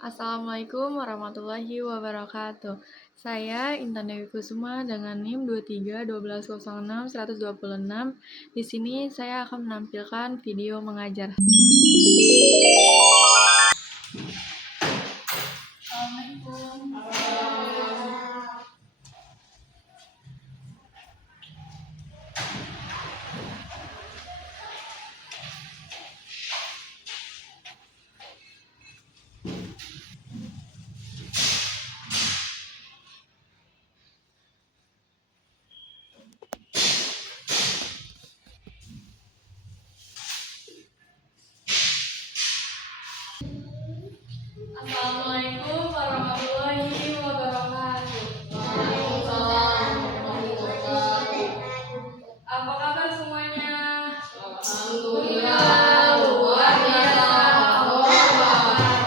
Assalamualaikum warahmatullahi wabarakatuh. Saya Intan Dewi Kusuma dengan NIM 23 1206 126. Di sini saya akan menampilkan video mengajar. Assalamualaikum. Assalamualaikum warahmatullahi wabarakatuh. Apa kabar semuanya? Alhamdulillah, luar biasa.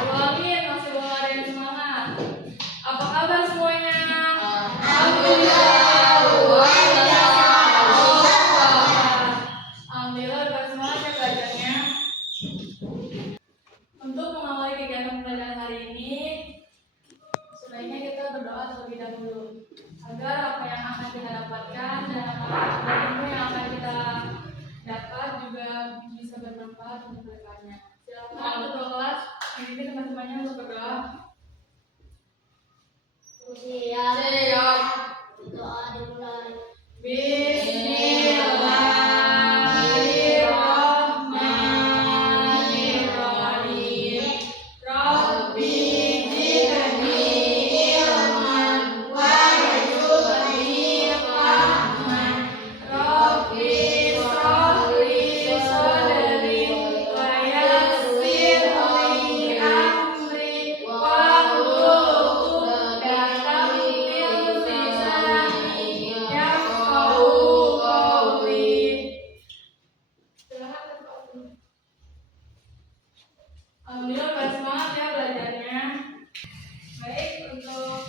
Ulangin, masih belum ada yang semangat. Apa kabar semuanya? Alhamdulillah, luar biasa. Alhamdulillah, luar semangat ya belajarnya. Untuk mengawali kegiatan pelajaran hari ini, sebaiknya kita berdoa terlebih dahulu agar apa yang akan kita dapatkan dan ilmu yang akan kita dapat juga bisa bermanfaat untuk kedepannya. Silakan ketua kelas memimpin teman-temannya untuk berdoa. Siap. Doa dimulai. Bismillahirrahmanirrahim. Rabbi zidni ilman warzuqni fahman. Rabbi shrahli sadri wa yassir li amri wahlul 'uqdatam min lisani yafqahu qawli. Alhamdulillah luar semangat ya belajarnya. Baik, untuk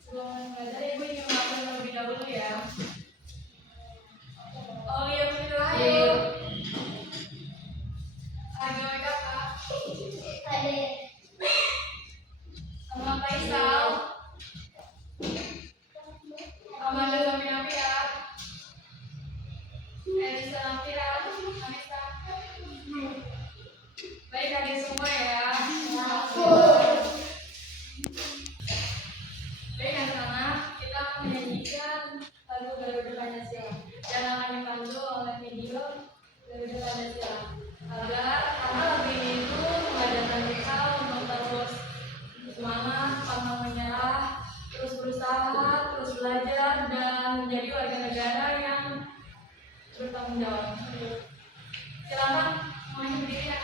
sebelum belajar Ibu ingin melakukan terlebih dahulu ya. Aulia Putri Rahayu. Agama kakak. Sama Faisal. Amanda Zamina Fira. Elisa Nafira. Anissa. Baik adik semua ya. Baik anak-anak, kita akan menyanyikan lagu Garuda Pancasila dan akan dipandu oleh video Garuda Pancasila. Karena lagu ini itu mengajarkan kita untuk terus semangat, pantang menyerah, terus berusaha, terus belajar dan menjadi warga negara yang bertanggung jawab. Silakan semuanya berdiri ya.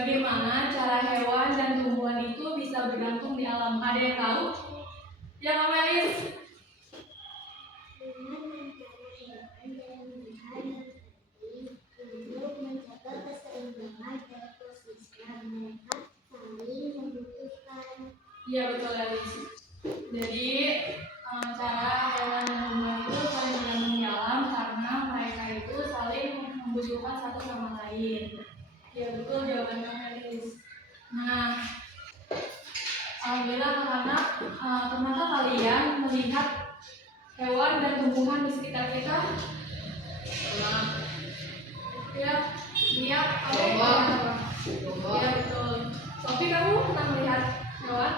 Bagaimana cara hewan dan tumbuhan itu bisa bergantung di alam? Ada yang tahu? Ya, Mama Elis. Dengan mencari hewan dan tumbuhan untuk menjaga keseimbangan ekosistem, mereka saling membutuhkan. Iya, betul Elis. Jadi cara hewan dan tumbuhan itu saling bergantung di alam karena mereka itu saling membutuhkan satu sama lain. Ya betul jawaban kamu Elis. Nah, alhamdulillah anak-anak, pernahkah kalian melihat hewan dan tumbuhan di sekitar kita? Pernah. Ya, lihat apa? Ya betul. Sofi, kamu pernah melihat hewan?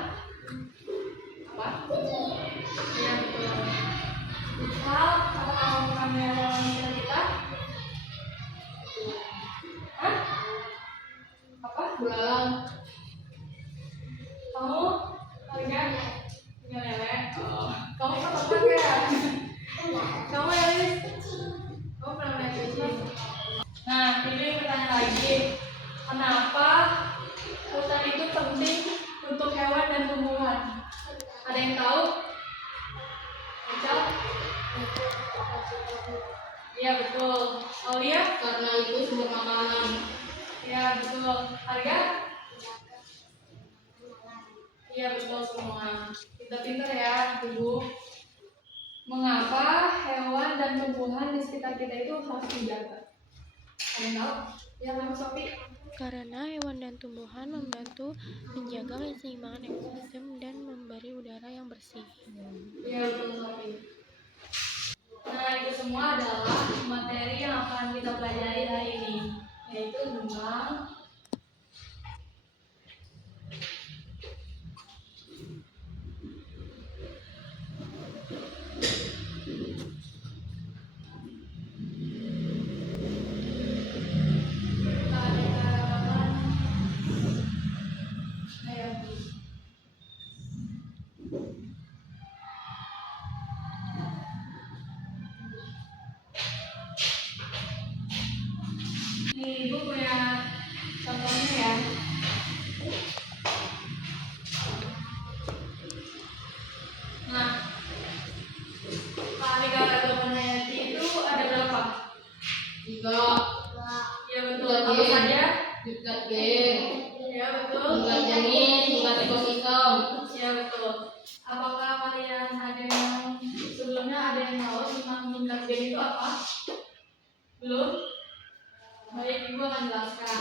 Apa? Ya betul. Hal, apakah kamu pernah melihat hewan di sekitar kita? Hah? Apa? Belalang. Kamu? Enggak? Enggak lele? Oh. Kamu pernah enggak? Kamu Elis? Kamu pernah melihat kucing? Nah, ini pertanyaan lagi. Kenapa hutan itu penting untuk hewan dan tumbuhan? Ada yang tahu? Ical? Iya betul. Aulia? Karena itu sumber makanan. Iya betul. Arya? Iya betul semua. Pintar-pintar ya, Ibu. Mengapa hewan dan tumbuhan di sekitar kita itu harus dijaga? Ada yang tahu? Ya, Mama Sofi. Karena hewan dan tumbuhan membantu menjaga keseimbangan ekosistem dan memberi udara yang bersih. Iya betul Sofi. Nah, itu semua adalah materi yang akan kita pelajari hari ini, yaitu tentang keanekaragaman hayati. Nih, Ibu punya contohnya ya. Nah, keanekaragaman hayati itu ada berapa? 3. Ya betul. Apa saja? Nitrogen. Ya betul. Jenis, ekosistem. Ya betul. Apakah kalian ada yang sebelumnya ada yang tahu tentang nitrogen itu apa? Belum? Baik, Ibu akan jelaskan.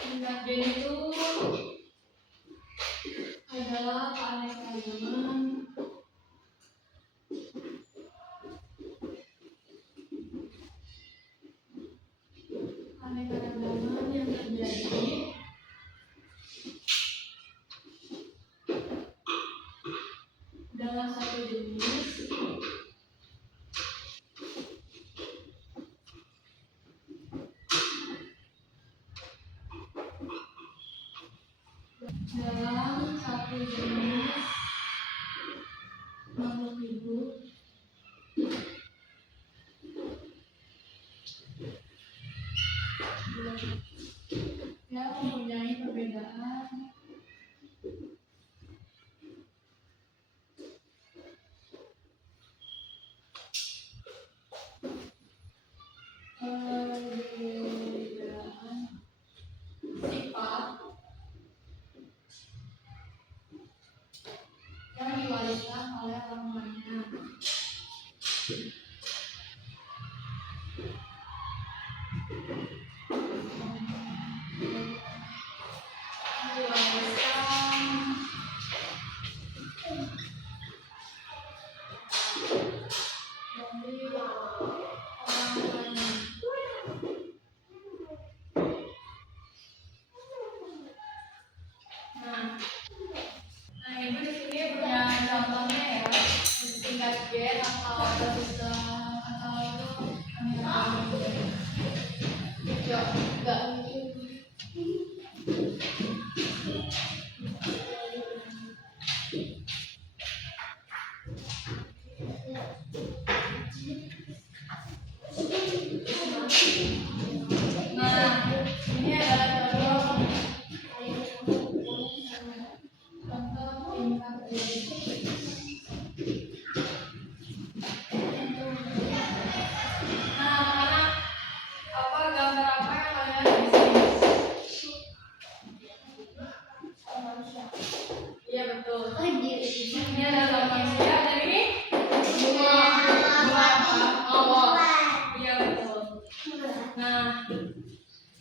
Nitrogen itu adalah keanekaragaman yang terjadi dalam satu jenis makhluk hidup yang mempunyai perbedaan sifat yang diwariskan oleh orang tuanya.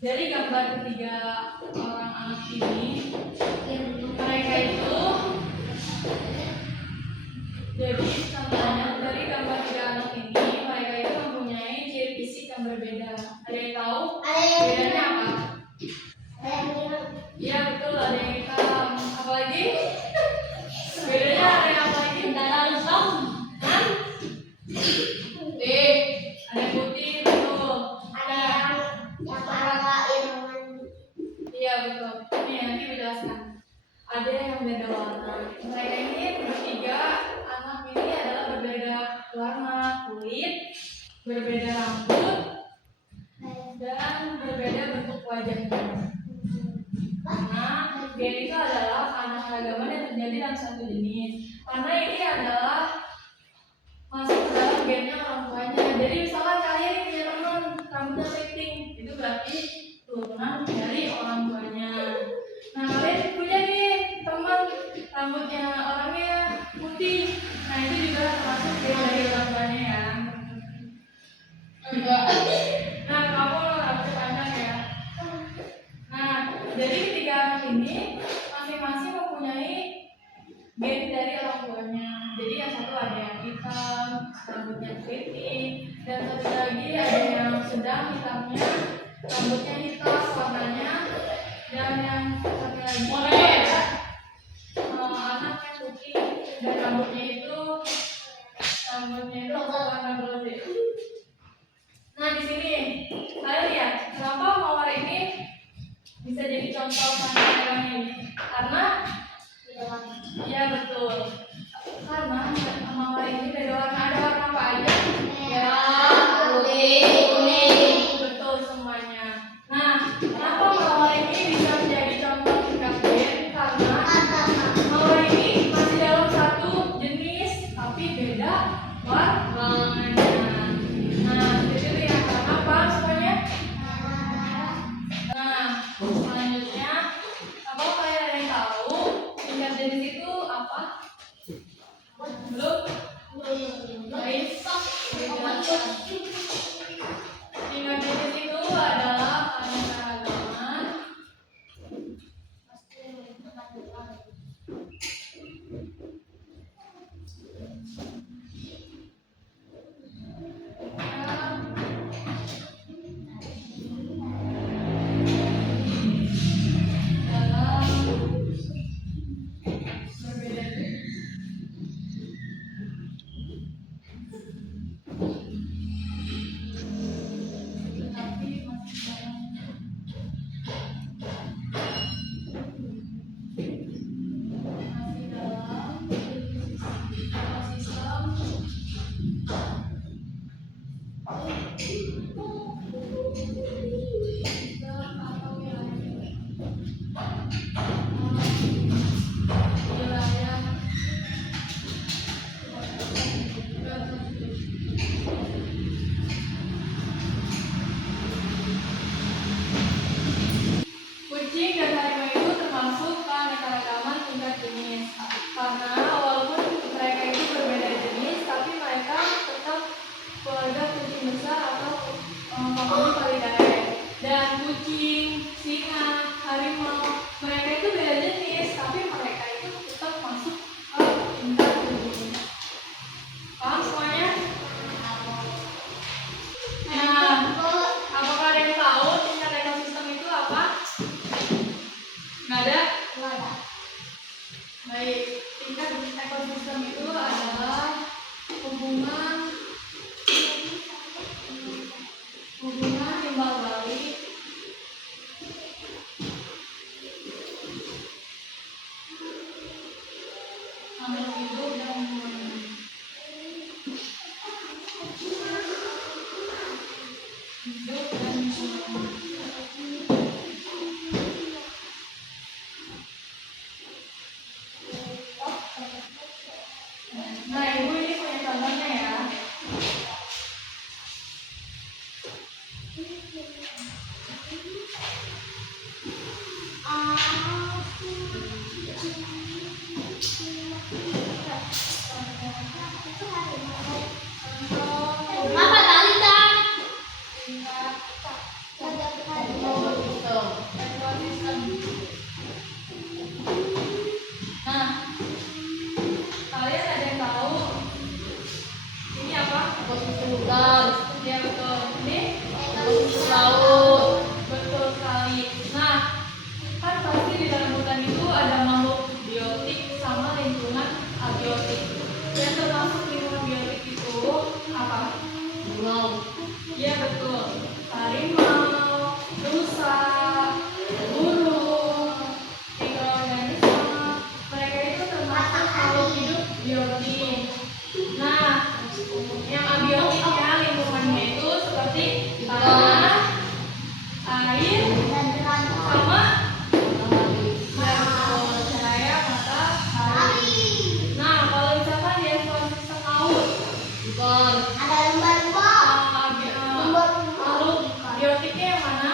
Dari gambar ketiga orang anak ini, mereka itu jadi contohnya dari gambar tiga anak ini, mereka itu mempunyai ciri fisik yang berbeda. Ada yang tahu bedanya apa? Iya betul, ada yang hitam. Apalagi? Bedanya ada yang apa lagi? Hah? Putih. Ada yang putih, betul. Iya betul. Ini nanti dijelaskan. Ada yang beda warna. Mereka ini bertiga anak ini adalah berbeda warna kulit, berbeda rambut, dan berbeda bentuk wajahnya. Karena gen itu adalah keanekaragaman yang terjadi dalam satu jenis. Karena ini adalah masuk ke dalam gennya orang tuanya. Jadi misalkan kalian ini punya teman rambutnya keriting, itu berarti turunan dari orang tuanya. Nah kalian punya nih teman rambutnya orangnya putih, nah itu juga termasuk gen dari orang tuanya ya. Enggak. Nah kamu rambutnya panjang ya. Nah jadi ketiga anak ini masing-masing mempunyai gen dari orang tuanya. Jadi yang satu ada yang hitam, rambutnya keriting, dan satu lagi ada yang sedang hitamnya, rambutnya hitam warnanya, dan yang satu lagi ada anak yang putih dan rambutnya itu warna gold. Nah di sini kalian lihat kenapa mawar ini bisa jadi contoh pandangan ini? Karena ya betul. Karena mawar ini beda warna. Ada warna apa aja? Merah, putih, kuning. Betul semuanya. Nah, kenapa mawar ini bisa menjadi contoh tingkat gen? Karena mawar ini masih dalam satu jenis tapi beda warnanya. Nah, jadi ya kenapa semuanya? Nah, selanjutnya apa kalian ada yang tahu tingkat jenis itu apa? Belum? Baik. Tingkat jenis itu adalah keanekaragaman kucing dan harimau itu termasuk keanekaragaman tingkat jenis. Karena walaupun mereka itu berbeda jenis, tapi mereka tetap keluarga kucing besar atau famili Felidae. Dan kucing, singa, harimau, mereka itu beda jenis, tapi mereka itu tetap masuk ke tingkat jenis. Paham semuanya? Nah, apakah ada yang tahu tingkat ekosistem itu apa? Nggak ada? Baik, tingkat ekosistem itu adalah hubungan timbal balik air, dan terang sama cahaya matahari. Nah, kalau misalkan dia konsisten laut, bukan. ada lumba-lumba Makhluk biotiknya yang mana?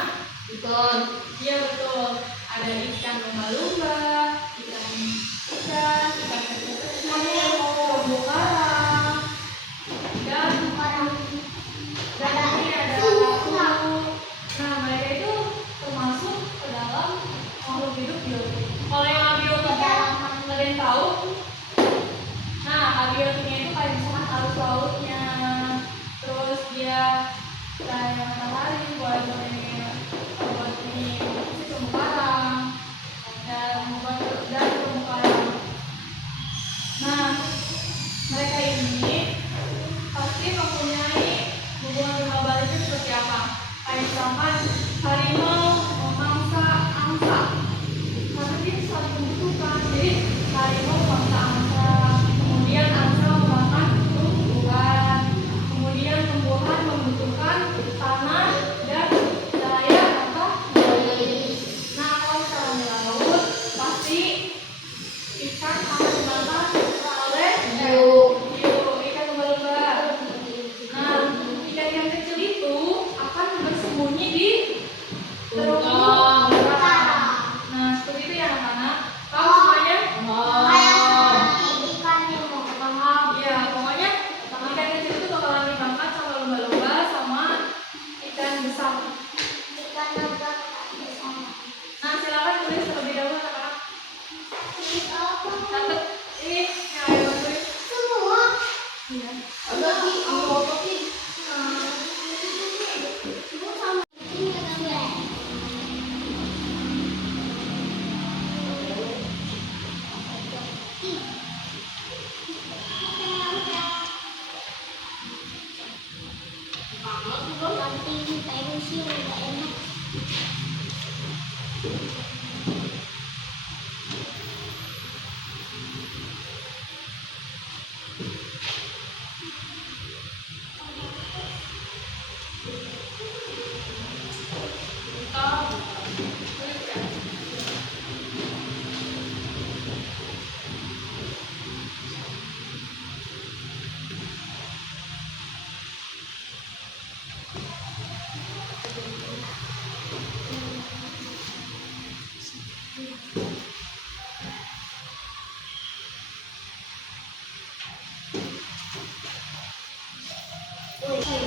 bukan Iya betul. Ada ikan lumba-lumba, ikan kecil, terumbu karang, dan ini ada ratu. Nah, mereka itu termasuk ke dalam makhluk hidup biotik. Kalau yang abiotiknya, kalian tahu? Nah, abiotiknya itu kayak misalkan arus lautnya, terus dia cahaya matahari buat ini si terumbu karang dan terumbu karang. Nah, mereka ini pasti mempunyai hubungan kekebalan itu seperti apa? Kayak misalkan harimau memangsa angsa, karena dia saling membutuhkan. Jadi harimau memangsa angsa, kemudian angsa memakan tumbuhan, kemudian tumbuhan membutuhkan tanah dan cahaya matahari. Nah, kalau misalnya di laut pasti ikan akan dimakan oleh ikan lumba-lumba. Nah, ikan-ikan kecil itu akan bersembunyi di terumbu karang. Nah, seperti itu ya anak-anak. Tahu semuanya? ikan nemo Paham? Ya, pokoknya ikan kecil itu bakalan dimakan sama lumba-lumba sama ikan besar. ikan naga bersama Nah, silakan tulis terlebih dahulu anak-anak. Catat ini yang ayo tulis. semua Iya. ada di semua sama ini gambar nanti pensil udah enak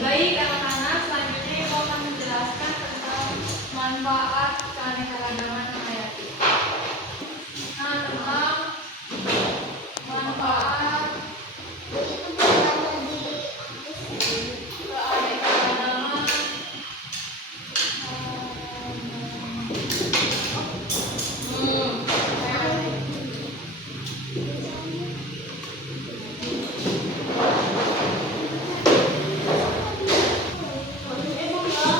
Baik anak-anak, selanjutnya ibu akan menjelaskan tentang manfaat keanekaragaman hayati. Nah, tentang manfaat itu bukan di keanekaragaman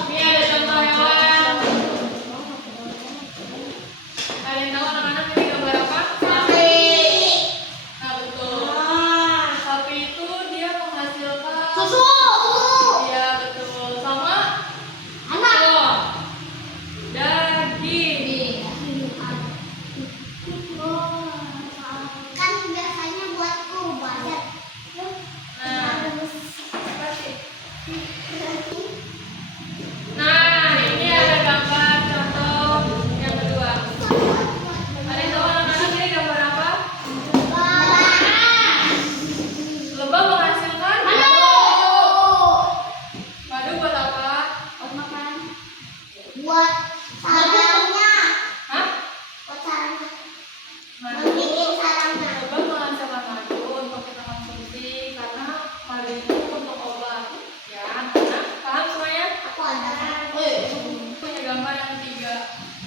ini ada contoh hewan. Kalian tahu anak-anak ini gambar apa? Sapi. Nah, betul. Sapi itu dia menghasilkan susu Iya, betul. Sama anak telur, daging. kan biasanya buat kurban ya Nah, nah, ini ada gambar contoh yang kedua. Ada yang tahu anak-anak ini gambar apa? Lebah menghasilkan madu buat apa? buat sarangnya Hah? buat sarangnya Madu. bikin sarangnya Lebah menghasilkan madu untuk kita konsumsi karena madu itu untuk obat. Ya, nah, paham semuanya? aku ada Punya gambar yang ketiga.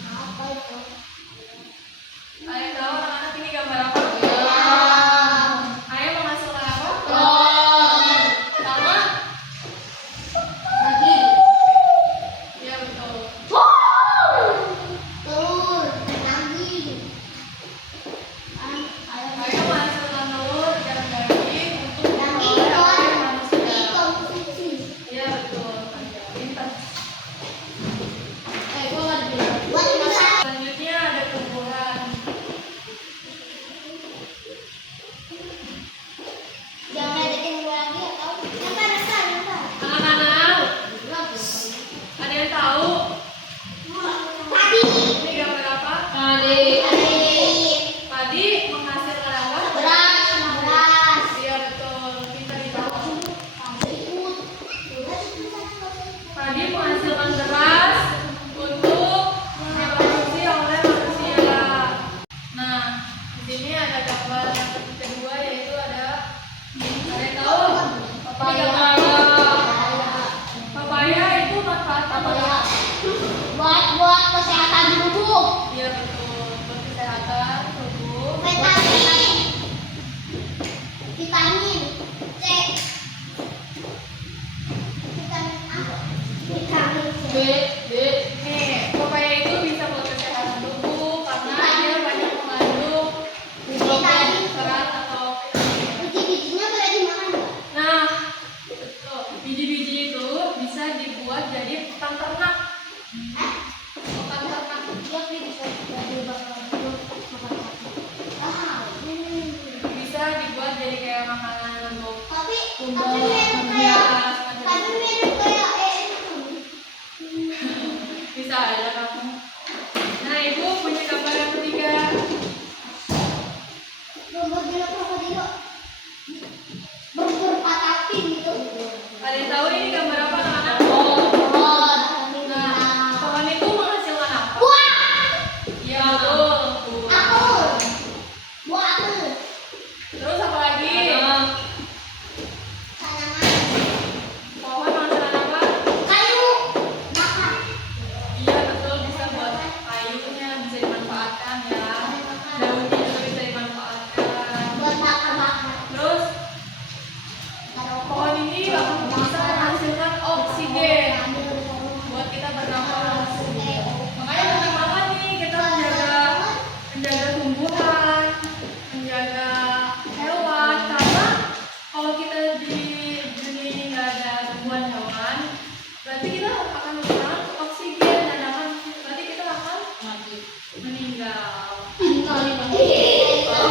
apa itu Ada yang tahu anak-anak ini gambar apa? Ayam menghasilkan apa? Sama? Iya betul. telur daging Ayam menghasilkan telur dan daging untuk daging diperoleh oleh buat manusia. dikonsumsi Iya betul. Pintar. makanan untuk Tapi tumbal, mirip menghias, tapi macam-macam. mirip kayak itu. Bisa aja kamu. Nah, ibu punya gambar yang ketiga. Krokodilo berpatapi gitu. Ada yang tahu ini gambar apa anak-anak? Nah, pohon itu menghasilkan apa? Buah. Iya, betul. Buah. Apel. Buah apel. Terus apa lagi? Tanaman. Pohon menghasilkan apa? Kayu. Makan. Iya, betul, bisa buat kayunya bisa dimanfaatkan ya. Daunnya juga bisa dimanfaatkan. Buat bakar-bakar. Terus pohon ini bisa menghasilkan oksigen buat kita bernafas. Makanya penting banget nih kita menjaga tumbuhan, menjaga hewan, karena kalau kita di dunia ini nggak ada tumbuhan hewan, berarti kita akan kekurangan oksigen dan berarti kita akan meninggal. Kalau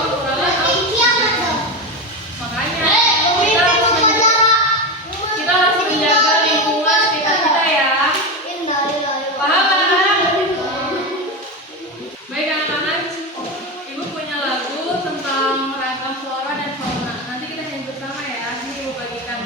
kekurangan makanya kita harus menjaga lingkungan sekitar kita ya. Paham anak-anak? Baik anak-anak, ibu punya lagu tentang ragam flora dan fauna. Nanti kita nyanyi bersama ya. Ini ibu bagikan.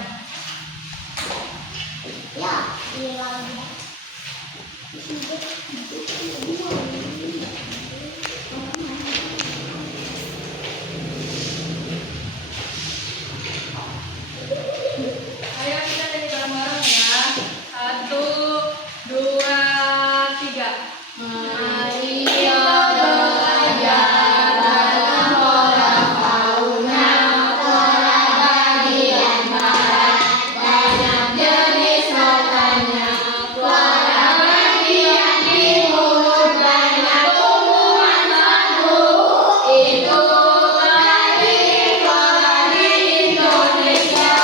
Ayo kita nyanyi bareng-bareng ya. 1, 2, 3. Mari kita belajar tentang flora fauna, flora bagian barat, banyak jenis makanya. Flora bagian timur, banyak tumbuhan madu. Itu tadi flora di Indonesia.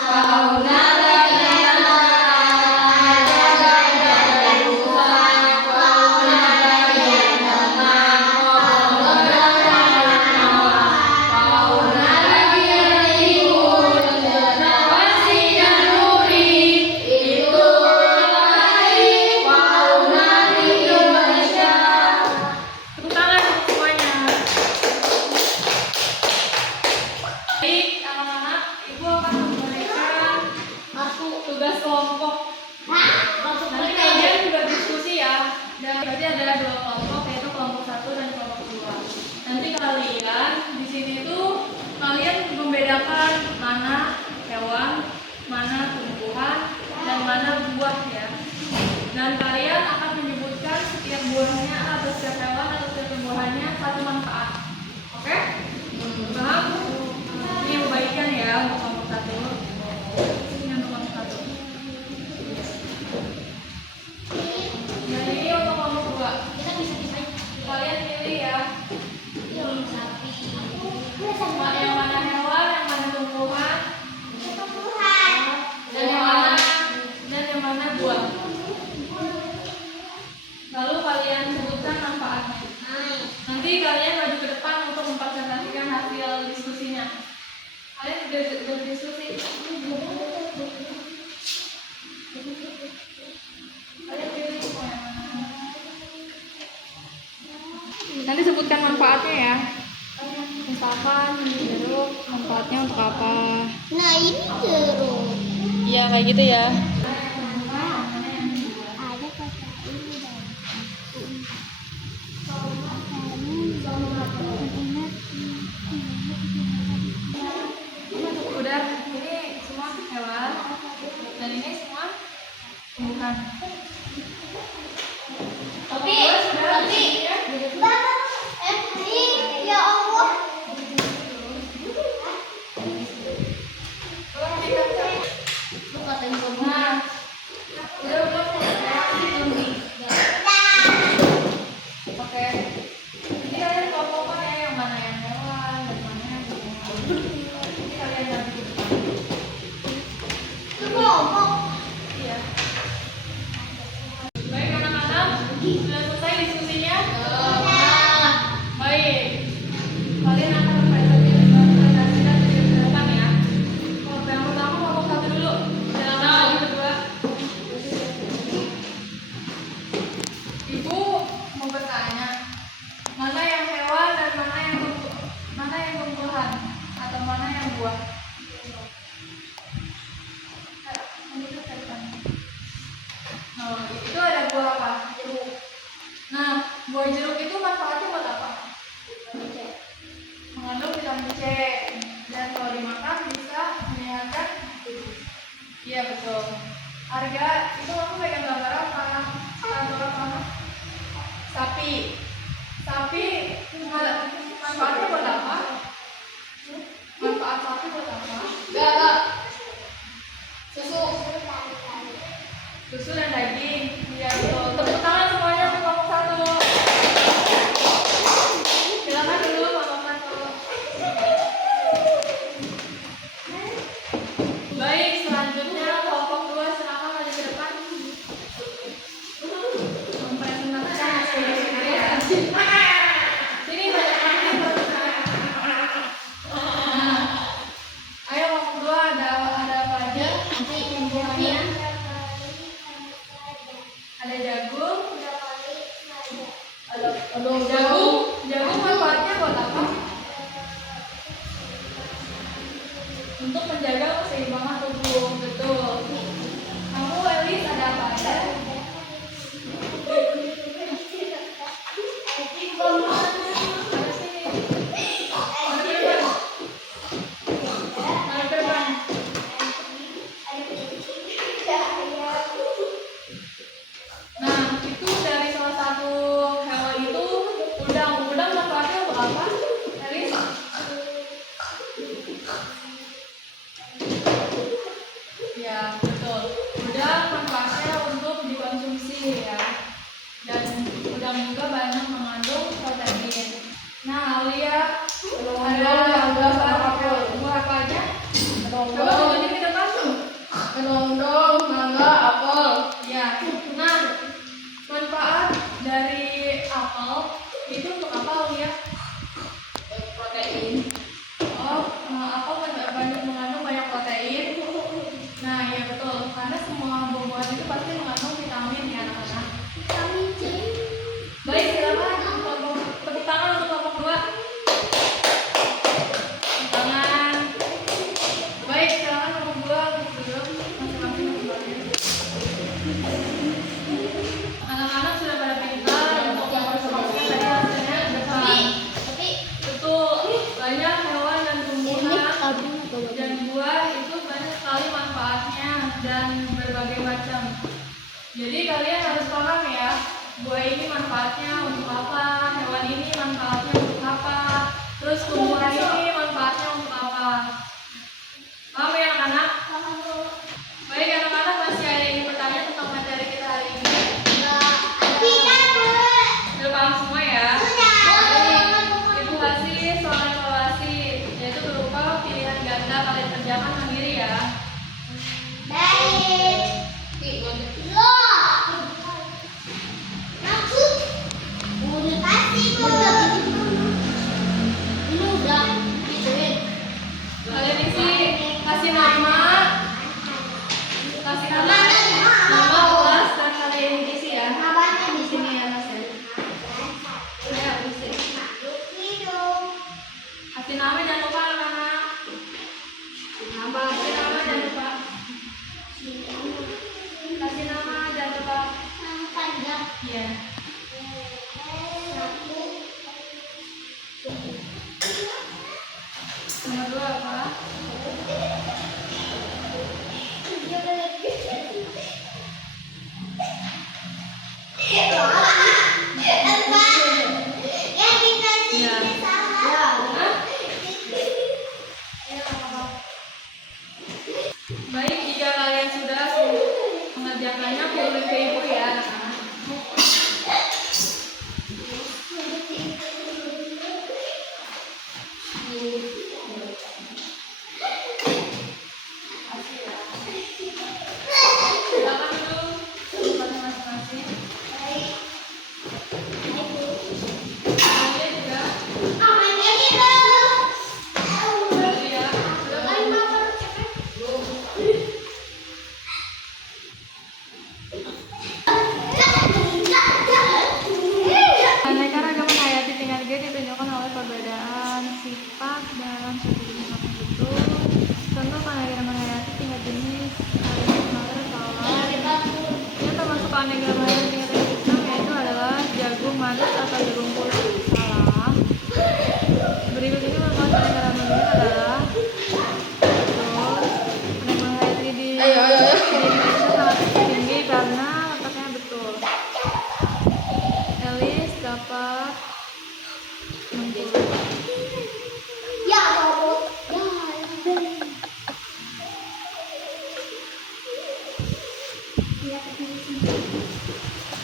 Fauna bagian barat, ada gajah dan rusa. Fauna bagian tengah, pohon bernyawa. Fauna bagian timur, cendrawasih dan duri. Itu tadi fauna di Indonesia. Tepuk tangan untuk semuanya. Baik, anak-anak, ibu akan memberikan tugas kelompok. Nanti kalian juga diskusi ya. Dan berarti ada 2 kelompok, yaitu kelompok 1 dan kelompok 2. Nanti kalian di sini tuh kalian membedakan mana hewan, mana tumbuhan, dan mana buah ya. Dan kalian akan menyebutkan setiap buahnya atau setiap hewan atau setiap tumbuhannya satu manfaat. Oke? Paham? Ini yang bagikan ya untuk kelompok 1. Ini untuk kelompok 1. Dan ini untuk kelompok 2. Kalian pilih ya. Yang mana hewan, yang mana tumbuhan, dan yang mana buah. Lalu kalian sebutkan manfaatnya. Nanti kalian maju ke depan untuk mempresentasikan hasil diskusinya. Kalian berdiskusi. Kalian pilih yang mana. Nanti sebutkan manfaatnya ya. Misalkan jeruk manfaatnya untuk apa? Nah ini jeruk. Iya kayak gitu ya. Ada kata ini dan Udah, ini semua hewan dan ini semua tumbuhan. Tapi Sudah, ya. ya Allah. Tolong dicatat. Lu katain kamu. Nah, udah belum? Oke. Ini kalian kelompokkan ya yang mana yang hewan dan mana yang tumbuhan. Ini kalian nanti di depan. Lu kelompok. Iya. Baik anak-anak, sudah selesai Nah, buah jeruk itu manfaatnya buat apa? Mengandung vitamin C, dan kalau dimakan bisa menyehatkan tubuh. Iya betul. Harga itu kamu pegang gambar apa? Kantor apa? Sapi. Sapi manfaatnya buat apa? Manfaat sapi buat apa? Gak. Susu. Susu dan daging. Iya betul. Tepuk tangan semuanya untuk kelompok satu. Silakan dulu kelompok satu. Baik, selanjutnya kelompok 2 silakan maju ke depan. Mempresentasikan hasil-hasilnya. Sini banyak lagi. Nah, ayo kelompok 2 ada apa aja? Ada jagung. Jagung manfaatnya buat apa? Untuk menjaga keseimbangan tubuh, betul. Kamu Elis ada apa aja? Ada sini. Mana ke depan? Mana ke depan? Nah, itu dari salah satu hewan itu udang. Udang manfaatnya untuk apa? Elis? Ya, betul. Udang manfaatnya untuk dikonsumsi ya. Dan udang juga banyak mengandung protein. Nah, Alia ada buah apa aja? Coba tunjukin ke depan. Kedondong, mangga, apel. Ya. Nah, manfaat dari apel itu untuk apa, Alia? Protein. Oh, apel mengandung banyak protein. Nah, iya betul. Karena semua buah-buahan itu pasti mengandung vitamin ya, anak-anak. Baik, silakan tepuk tangan untuk kelompok 2. Tepuk tangan. Baik, silakan kelompok 2 untuk duduk masing-masing tempatnya. Anak-anak sudah pada pintar untuk mempersiapkan tadi hasilnya ke depan. Betul, banyak hewan dan tumbuhan dan buah itu banyak sekali manfaatnya dan berbagai macam. Jadi kalian harus paham ya, buah ini manfaatnya untuk apa, hewan ini manfaatnya untuk apa, terus tumbuhan ini manfaatnya untuk apa. Paham ya anak-anak? Baik anak-anak, masih ada yang ingin bertanya tentang materi kita hari ini? Sudah paham semua ya? Ibu kasih soal evaluasi, yaitu berupa pilihan ganda kalian kerjakan sendiri ya. Kalian isi kasih nama kelas dan kalian isi ya. Di sini ya Mas ya. Ya, isi. Kasih nama jangan lupa anak-anak. Kasih nama jangan lupa. Kasih nama jangan lupa. Iya. Nomor 2 apa? Baik, jika kalian sudah mengerjakannya, kirim ke ibu ya anak-anak. Silakan dulu tempatnya masing-masing. Kalian juga. Dulu ya. Aneka ragam menghayati tingkat G ditunjukkan oleh perbedaan sifat dalam suatu jenis makhluk hidup. Contoh aneka menghayati tingkat jenis yang termasuk aneka menghayati tingkat jenis yaitu adalah jagung, padat atau berkumpul salah. Berikut ini merupakan cara memilih adalah terus mengenai 3D di Indonesia sangat tinggi karena letaknya betul. Elis dapat 60.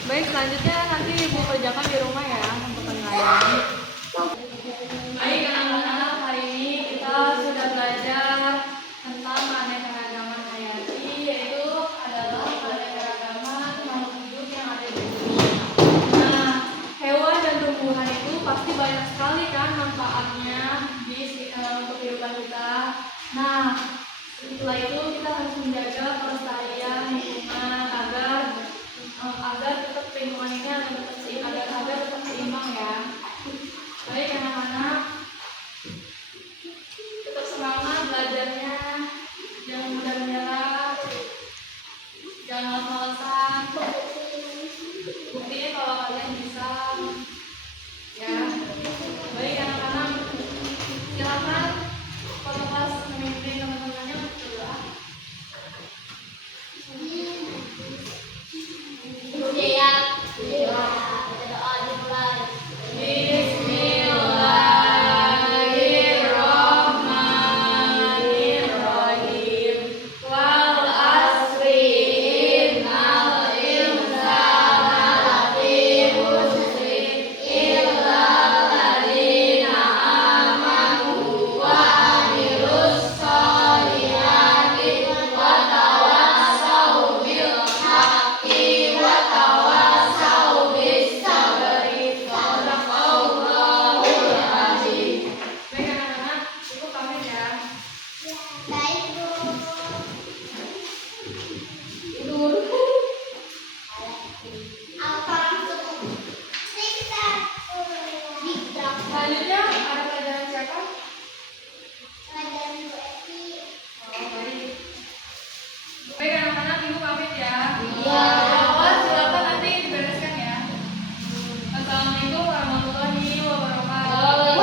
Baik, selanjutnya nanti ibu kerjakan di rumah ya untuk penilaian. Baik anak-anak, hari ini kita sudah belajar tentang keanekaragaman hayati, yaitu adalah keanekaragaman makhluk hidup yang ada di bumi. Nah, hewan dan tumbuhan itu pasti banyak sekali kan manfaatnya untuk kehidupan kita. Nah, setelah itu kita harus menjaga pelestarian lingkungan agar tetap lingkungan ini agar tetap seimbang ya. Baik anak-anak, tetap semangat belajarnya, jangan mudah menyerah, jangan malas-malasan. Buktinya kalau kalian bisa ya. Baik anak-anak, silakan kalau kelas memimpin teman-temannya untuk berdoa. Bismillahirrahmanirrahim. Wal asri innal insana lafi khusr illa alladziina aamanu wa 'amilus sholihati wa tawassaw bil haqqi wa tawassaw bis sabri. Shadaqallahul azim. Baik anak-anak, ibu pamit ya. Selanjutnya ada pelajaran siapa? Oh, baik. Baik anak-anak, ibu pamit ya. Awas, silakan nanti dibereskan ya. Assalamualaikum warahmatullahi wabarakatuh.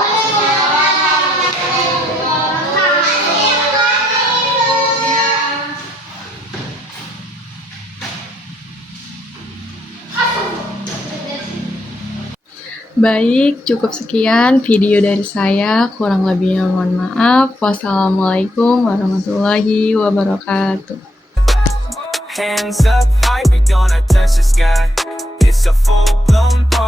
Baik, cukup sekian video dari saya. Kurang lebihnya mohon maaf. Wassalamualaikum warahmatullahi wabarakatuh. Hands up high, we gonna touch the sky. It's a full-blown party.